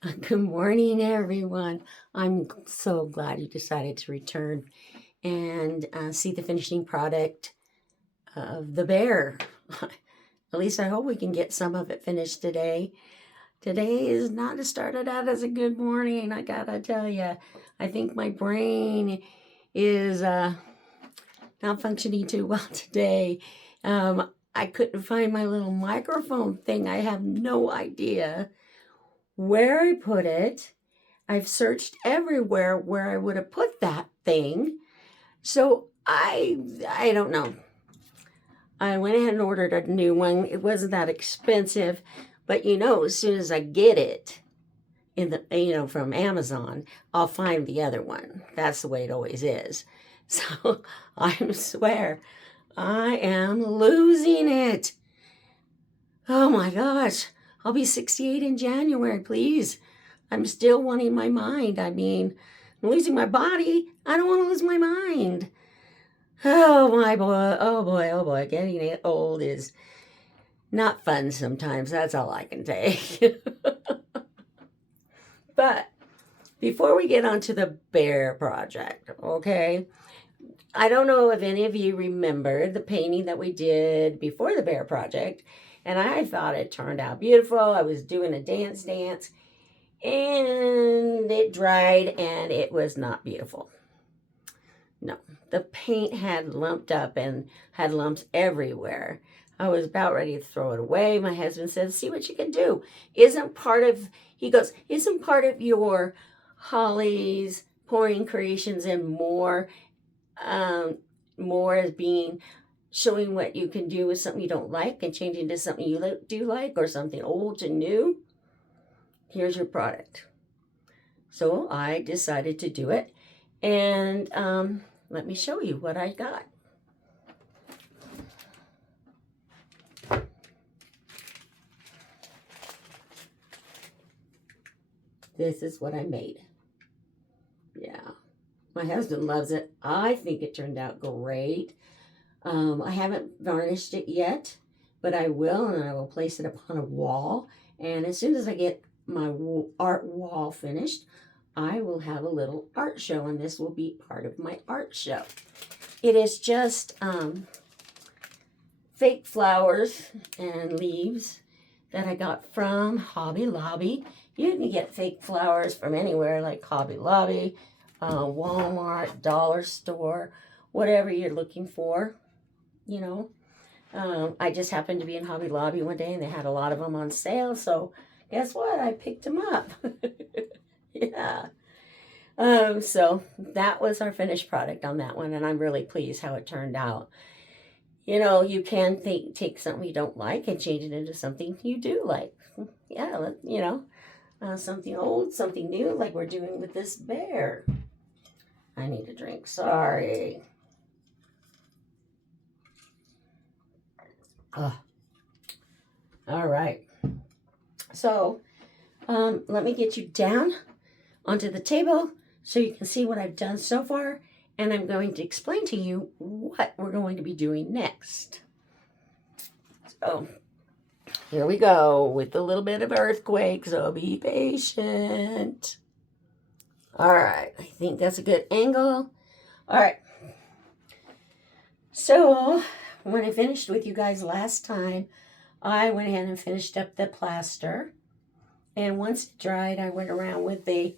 Good morning, everyone. I'm so glad you decided to return and see the finishing product of the bear. At least I hope we can get some of it finished today. Today is not started out as a good morning, I gotta tell you. I think my brain is not functioning too well today. I couldn't find my little microphone thing. I have no idea where I put it. I've searched everywhere where I would have put that thing. So I don't know. I went ahead and ordered a new one. It wasn't that expensive, but as soon as I get it in the from Amazon, I'll find the other one. That's the way it always is. So I swear I am losing it. Oh my gosh. I'll be 68 in January, please. I'm still wanting my mind. I mean, I'm losing my body. I don't want to lose my mind. Oh my boy. Oh boy. Oh boy. Getting old is not fun sometimes. That's all I can take. But before we get on to the bear project, okay? I don't know if any of you remember the painting that we did before the bear project, and I thought it turned out beautiful. I was doing a dance, and it dried, and it was not beautiful. No, the paint had lumped up and had lumps everywhere. I was about ready to throw it away. My husband said, "See what you can do. Isn't part of your Holly's pouring creations and more as being showing what you can do with something you don't like and changing to something you do like, or something old to new? Here's your product." So I decided to do it, and let me show you what I got. This is what I made. Yeah, my husband loves it. I think it turned out great. I haven't varnished it yet, but I will, and I will place it upon a wall. And as soon as I get my art wall finished, I will have a little art show, and this will be part of my art show. It is just fake flowers and leaves that I got from Hobby Lobby. You can get fake flowers from anywhere, like Hobby Lobby, Walmart, Dollar Store, whatever you're looking for, you know. I just happened to be in Hobby Lobby one day, and they had a lot of them on sale, so guess what? I picked them up. Yeah. So that was our finished product on that one, and I'm really pleased how it turned out. You can take something you don't like and change it into something you do like. Yeah, something old, something new, like we're doing with this bear. I need a drink. Sorry. Oh, all right. So, let me get you down onto the table so you can see what I've done so far, and I'm going to explain to you what we're going to be doing next. So, here we go with a little bit of earthquake, so be patient. All right, I think that's a good angle. All right. So, when I finished with you guys last time, I went ahead and finished up the plaster. And once it dried, I went around with the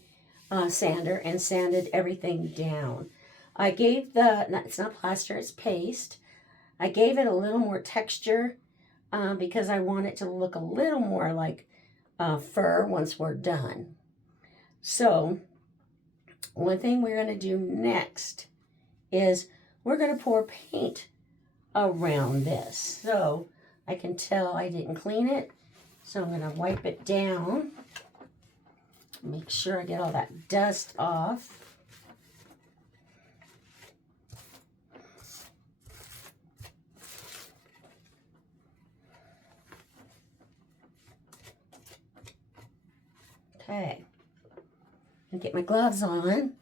sander and sanded everything down. I gave it's not plaster, it's paste. I gave it a little more texture because I want it to look a little more like fur once we're done. So, one thing we're going to do next is we're going to pour paint around this. So, I can tell I didn't clean it, so I'm going to wipe it down. Make sure I get all that dust off. Okay. And get my gloves on.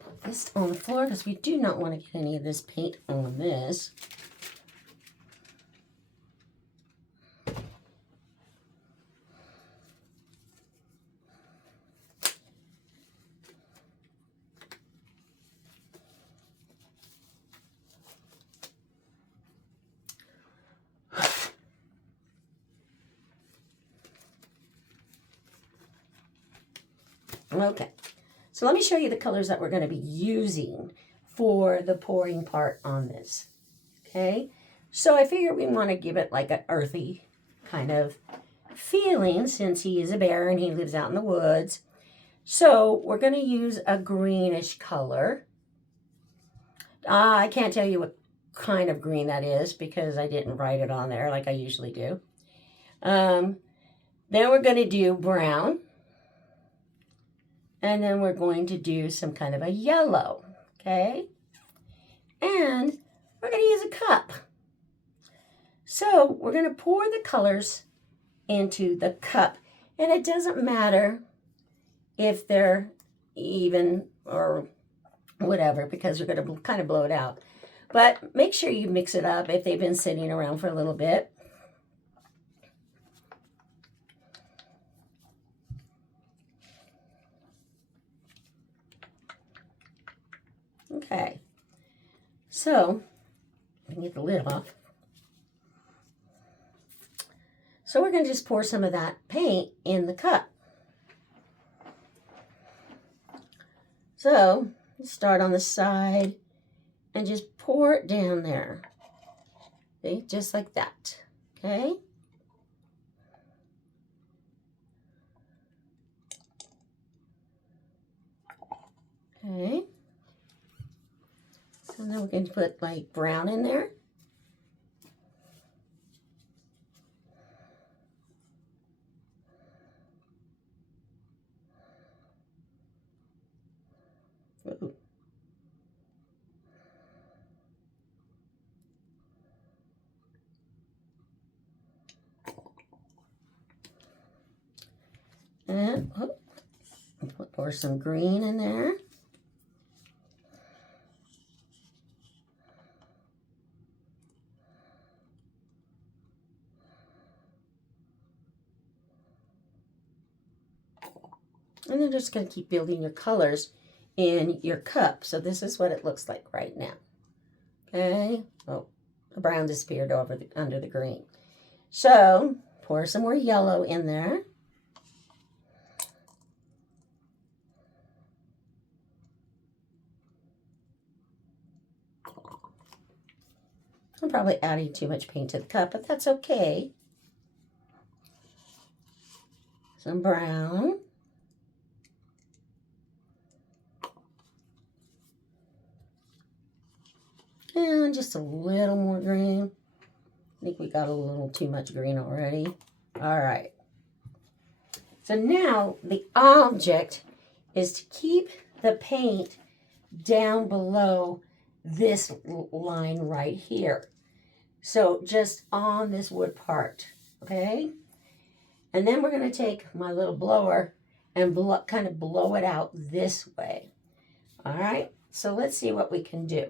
Put this on the floor because we do not want to get any of this paint on this. Okay, so let me show you the colors that we're going to be using for the pouring part on this. Okay, so I figure we want to give it like an earthy kind of feeling since he is a bear and he lives out in the woods. So we're going to use a greenish color. I can't tell you what kind of green that is because I didn't write it on there like I usually do. Then we're going to do brown. And then we're going to do some kind of a yellow. Okay? And we're going to use a cup. So we're going to pour the colors into the cup. And it doesn't matter if they're even or whatever because we're going to kind of blow it out. But make sure you mix it up if they've been sitting around for a little bit. Okay. So, I can get the lid off. So we're going to just pour some of that paint in the cup. So, start on the side and just pour it down there. See, just like that. Okay? Okay. So now we're going to put like brown in there. Ooh. And pour some green in there. And then just going to keep building your colors in your cup. So this is what it looks like right now. Okay. Oh, the brown disappeared under the green. So pour some more yellow in there. I'm probably adding too much paint to the cup, but that's okay. Some brown. And just a little more green. I think we got a little too much green already. All right. So now the object is to keep the paint down below this line right here. So just on this wood part, okay? And then we're going to take my little blower and kind of blow it out this way. All right? So let's see what we can do.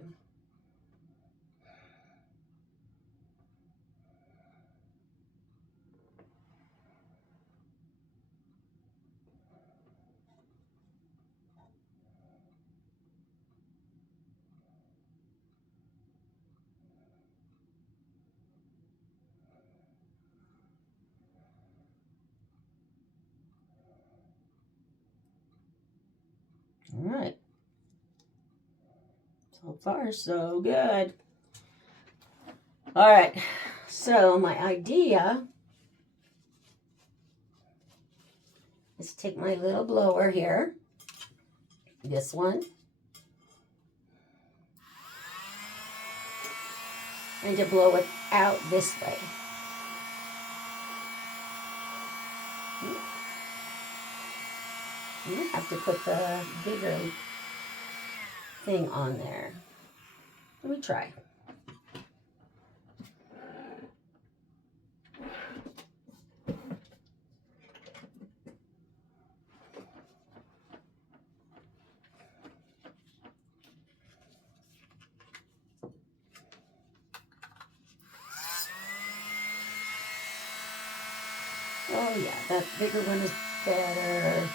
All right. So far, so good. All right. So my idea is to take my little blower here, this one, and to blow it out this way. I'm going to have to put the bigger thing on there. Let me try. Oh yeah, that bigger one is better.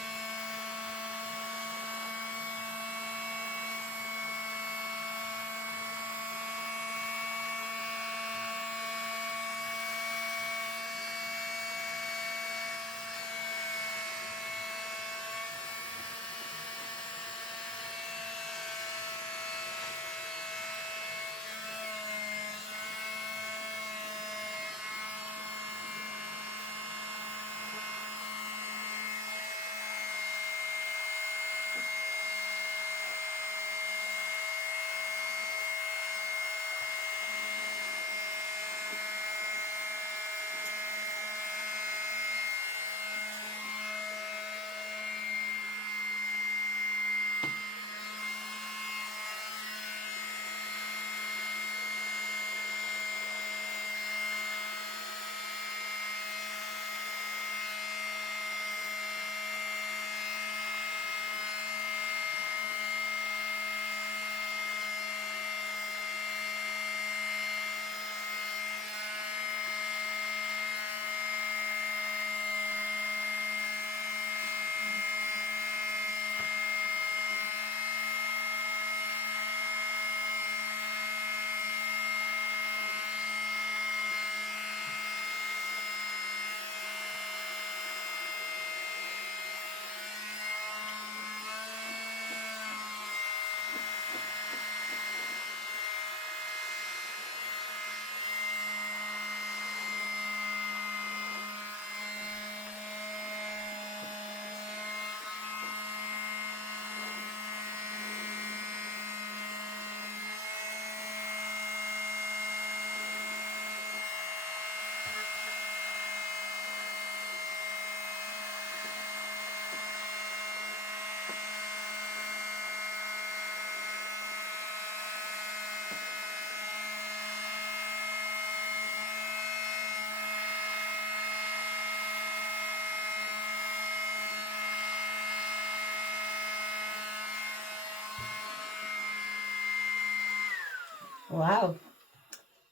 Wow,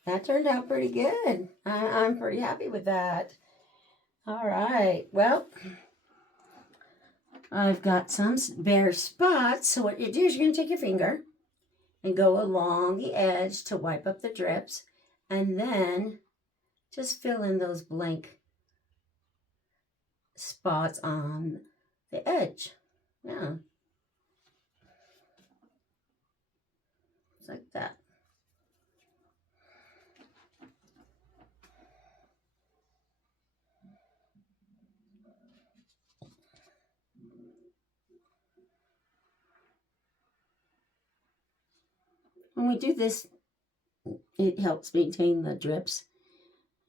that turned out pretty good. I'm pretty happy with that. All right, well, I've got some bare spots. So what you do is you're going to take your finger and go along the edge to wipe up the drips, and then just fill in those blank spots on the edge. Yeah, just like that. When we do this, it helps maintain the drips.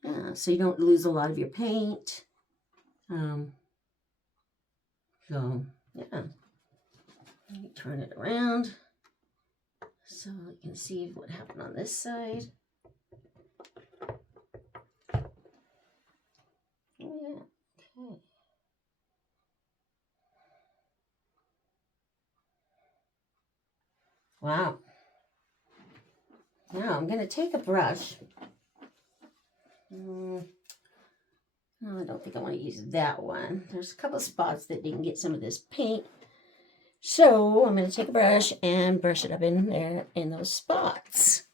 Yeah, so you don't lose a lot of your paint. Um, so, yeah. Let me turn it around so you can see what happened on this side. Oh, yeah. Okay. Wow. Now I'm going to take a brush. No, I don't think I want to use that one. There's a couple spots that didn't get some of this paint. So I'm going to take a brush and brush it up in there in those spots.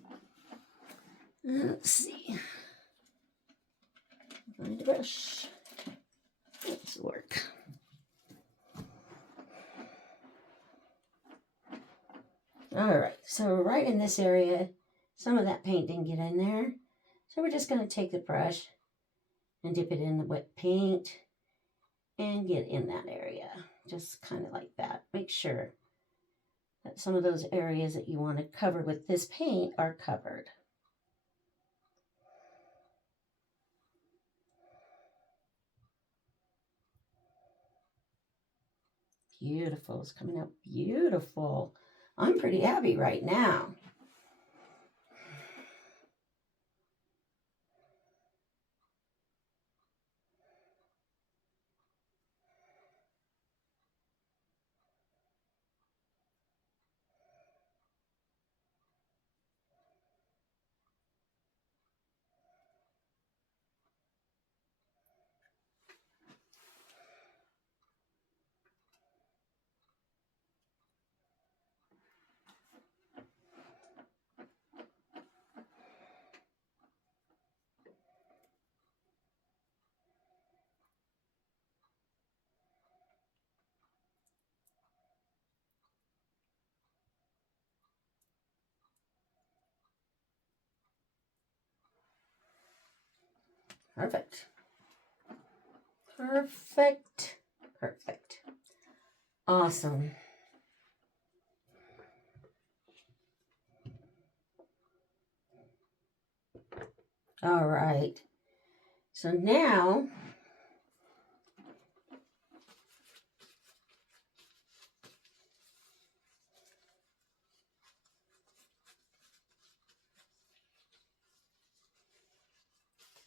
Let's see. Find a brush. This will work. All right, so right in this area, some of that paint didn't get in there. So we're just going to take the brush and dip it in the wet paint and get in that area. Just kind of like that. Make sure that some of those areas that you want to cover with this paint are covered. Beautiful. It's coming out beautiful. I'm pretty happy right now. Perfect. Perfect. Perfect. Awesome. All right. So now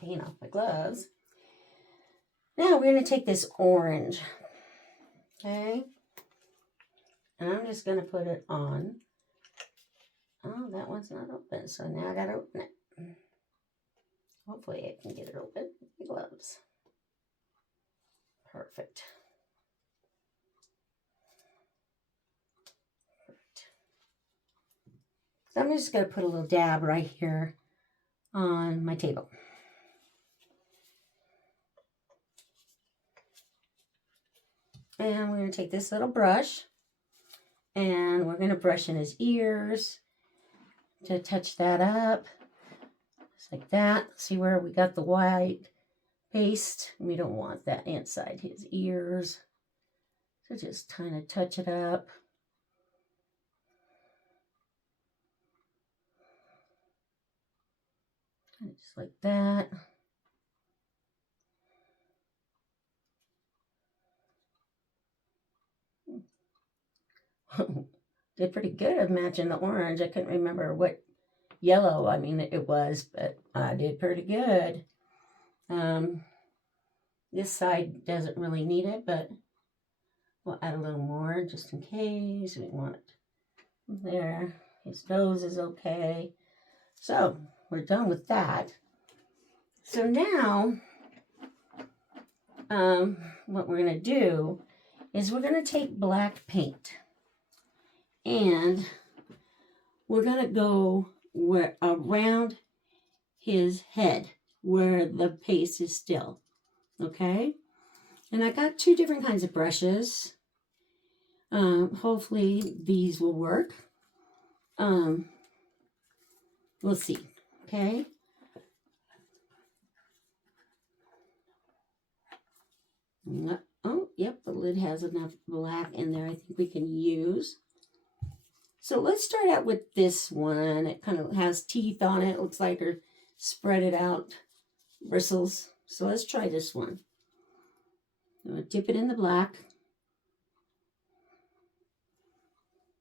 paint off my gloves. Now we're going to take this orange. Okay. And I'm just going to put it on. Oh, that one's not open. So now I got to open it. Hopefully I can get it open with my gloves. Perfect. So I'm just going to put a little dab right here on my table. And we're going to take this little brush and we're going to brush in his ears to touch that up. Just like that. See where we got the white paste? We don't want that inside his ears. So just kind of touch it up. Just like that. Did pretty good of matching the orange. I couldn't remember what yellow it was, but I did pretty good. This side doesn't really need it, but we'll add a little more just in case we want it there. His nose is okay. So we're done with that. So now, what we're going to do is we're going to take black paint and we're going to go around his head where the paste is still. Okay? And I got 2 different kinds of brushes. Hopefully these will work. We'll see. Okay? Oh, yep, the lid has enough black in there I think we can use. So let's start out with this one. It kind of has teeth on it, looks like, or spread it out bristles. So let's try this one. I'm going to dip it in the black.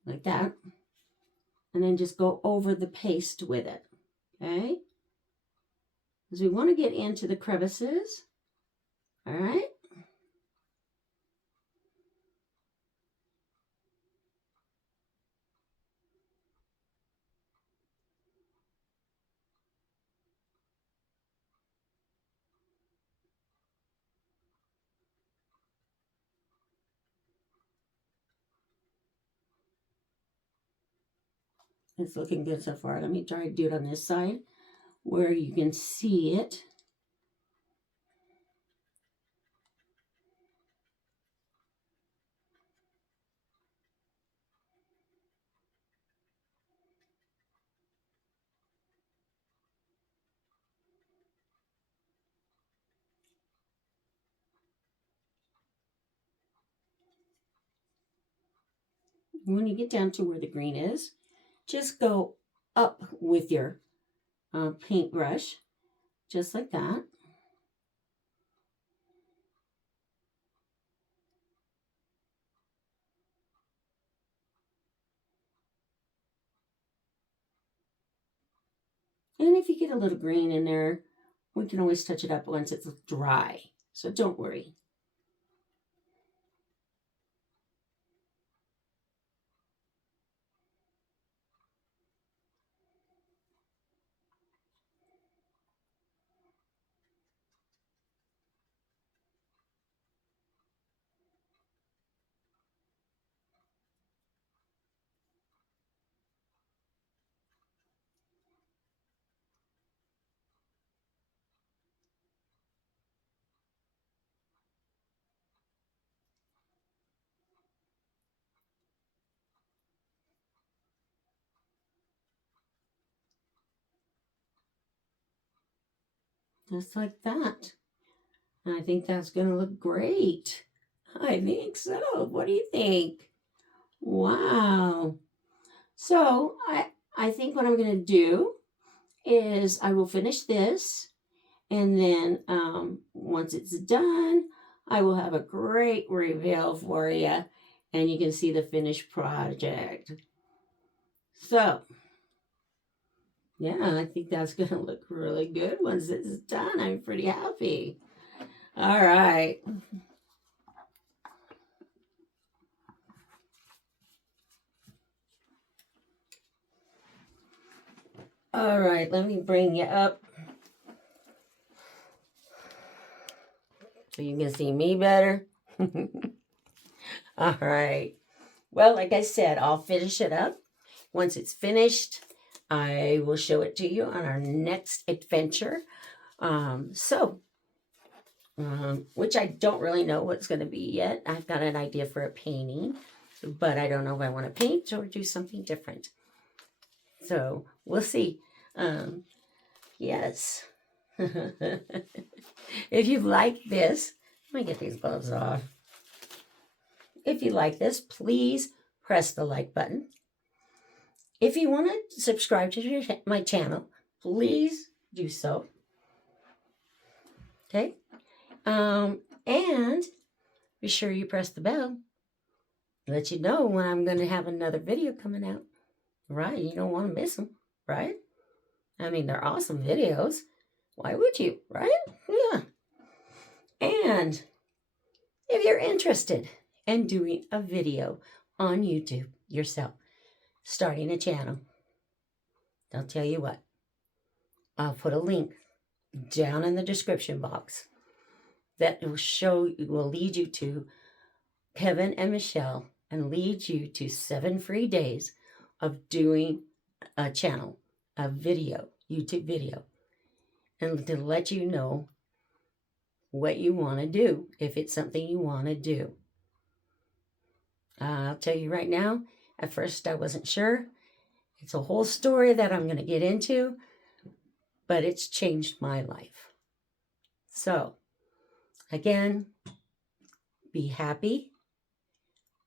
Like that. And then just go over the paste with it. Okay? Because we want to get into the crevices. All right? It's looking good so far. Let me try to do it on this side where you can see it. When you get down to where the green is, just go up with your paintbrush, just like that. And if you get a little green in there, we can always touch it up once it's dry. So don't worry. Just like that. And I think that's going to look great. I think so. What do you think? Wow. So I think what I'm going to do is I will finish this. And then once it's done, I will have a great reveal for you. And you can see the finished project. So, yeah, I think that's going to look really good once it's done. I'm pretty happy. All right. All right, let me bring you up so you can see me better. All right. Well, like I said, I'll finish it up. Once it's finished, I will show it to you on our next adventure. Which I don't really know what's going to be yet. I've got an idea for a painting, but I don't know if I want to paint or do something different. So we'll see. Yes. If you like this, let me get these gloves off. If you like this, please press the like button. If you want to subscribe to my channel, please do so. Okay? And be sure you press the bell. Let you know when I'm going to have another video coming out. Right? You don't want to miss them, right? I mean, they're awesome videos. Why would you, right? Yeah. And if you're interested in doing a video on YouTube yourself, starting a channel, I'll tell you what, I'll put a link down in the description box that will lead you to Kevin and Michelle and lead you to 7 free days of doing a channel, a video, YouTube video, and to let you know what you want to do, if it's something you want to do. I'll tell you right now, at first I wasn't sure. It's a whole story that I'm going to get into, but it's changed my life. So, again, be happy,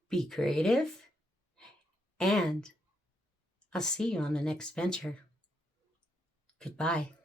be creative, and I'll see you on the next venture. Goodbye.